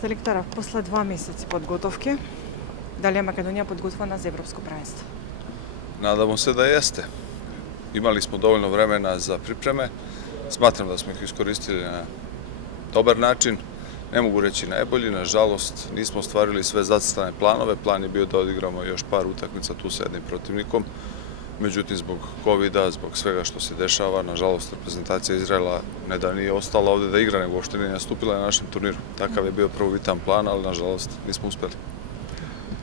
Селектора, после 2 месеци подготовки, дали je Makedonija podgotovana za evropsko prvenstvo? Nadamo se da jeste. Imali smo dovoljno vremena za pripreme. Smatram da smo ih iskoristili na dobar način. Ne mogu reći najbolji, nažalost nismo ostvarili sve zacrtane planove. Plan je bio da odigramo još par utakmica tu sa jednim protivnikom. Međutim, zbog COVID-a, zbog svega što se dešava, nažalost reprezentacija Izraela ne da nije ostala ovde da igra, nego uopšte nije nastupila na našem turniru. Takav je bio prvobitan plan, ali nažalost nismo uspeli.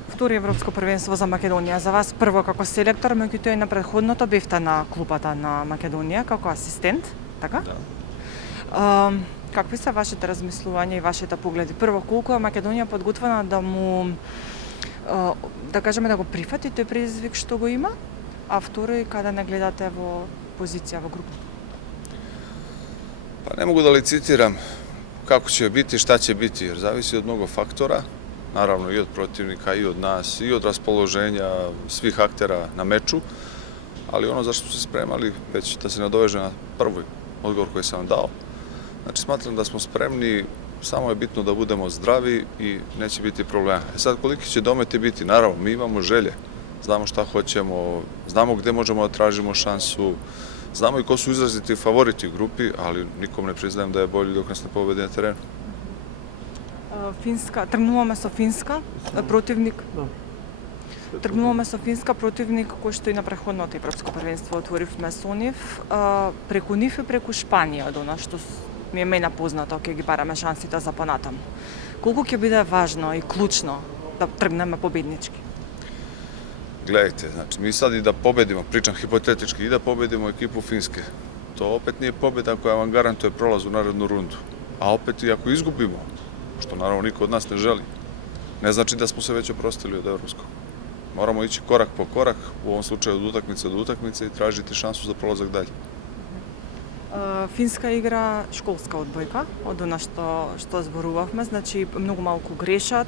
Втори европско првенство за Македонија. За вас прво како селектор, меѓутоа и на претходното бевте на клупата на Македонија како асистент, така? Da. Какви се вашите размислувања и вашите погледи? Прво, колку е Македонија подготвена да му да кажеме да го прифати тој предизвик што го има, а второ и каде не гледате во позиција во група? Pa ne mogu da licitiram kako će biti, šta će biti, jer zavisi od mnogo faktora, naravno i od protivnika, i od nas, i od raspoloženja svih aktera na meču, ali ono za što smo se spremali, već da se nadoveže na prvi odgovor koji sam vam dao. Znači, smatram da smo spremni, samo je bitno da budemo zdravi i neće biti problema. Sad, koliki će dometi biti? Naravno, mi imamo želje, znamo šta hoćemo, znamo gde možemo da tražimo šansu, znamo i ko su izraziti favoriti u grupi, ali nikom ne priznajem da je bolji dok nas ne pobedi na terenu. Финска, тргнуваме со Финска, противник. Тргнуваме со Финска, противник кој што и на претходното европско првенство отворивме со нив. Преку нив и преку Шпанија, од она што ми е мене познато, ќе ги бараме шансите за понатаму. Колку ќе биде важно и клучно да тргнеме победнички? Gledajte, znači mi sad i da pobedimo, pričam hipotetički, i da pobedimo ekipu Finske, to opet nije pobjeda koja vam garantuje prolaz u narednu rundu. A opet i ako izgubimo, što naravno niko od nas ne želi, ne znači da smo se već oprostili od evropskog. Moramo ići korak po korak, u ovom slučaju od utakmice do utakmice i tražiti šansu za prolazak dalje. Финска игра школска одбојка, од она што зборувавме, значи многу малку грешат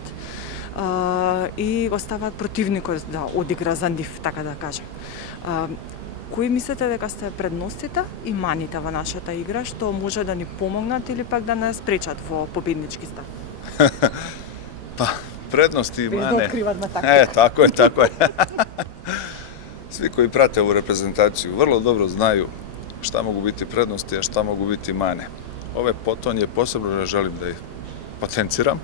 и оставаат противникот да одигра за нив, така да кажем. Кои мислите дека сте предностите и маните во нашата игра што може да ни помогнат или пак да не спречат во победнички став? Pa, prednosti i Без да mane. откриваме така. Tako je, tako je. Svi koji prate ovu reprezentaciju vrlo dobro znaju šta mogu biti prednosti, a šta mogu biti mane. Ove potonje posebno ne želim da ih potenciram.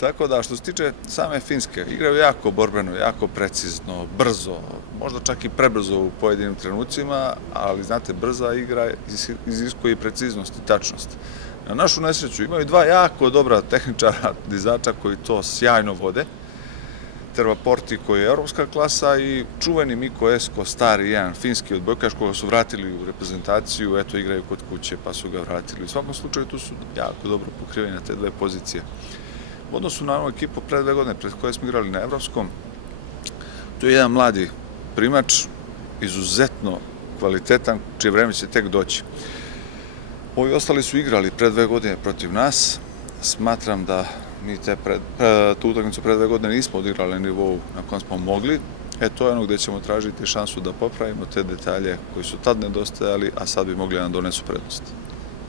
Tako da, što se tiče same Finske, igraju jako borbeno, jako precizno, brzo, možda čak i prebrzo u pojedinim trenucima, ali znate, brza igra iziskuje i preciznost i tačnost. Na našu nesreću imaju dva jako dobra tehničara, dizača koji to sjajno vode. Tervaporti koji je evropska klasa i čuveni Miko Esko, stari jedan finski odbojkaš koga su vratili u reprezentaciju, eto igraju kod kuće pa su ga vratili. U svakom slučaju tu su jako dobro pokriveni na te dve pozicije. U odnosu na ovu ekipu pre 2 godine pred koje smo igrali na evropskom, tu je jedan mladi primač, izuzetno kvalitetan, čije vreme će tek doći. Ovi ostali su igrali pre 2 godine protiv nas. Smatram da mi tu utakmicu pre 2 godine nismo odigrali na nivou na kojem smo mogli. To je ono gde ćemo tražiti šansu da popravimo te detalje koji su tad nedostajali, a sad bi mogli da nam donesu prednost.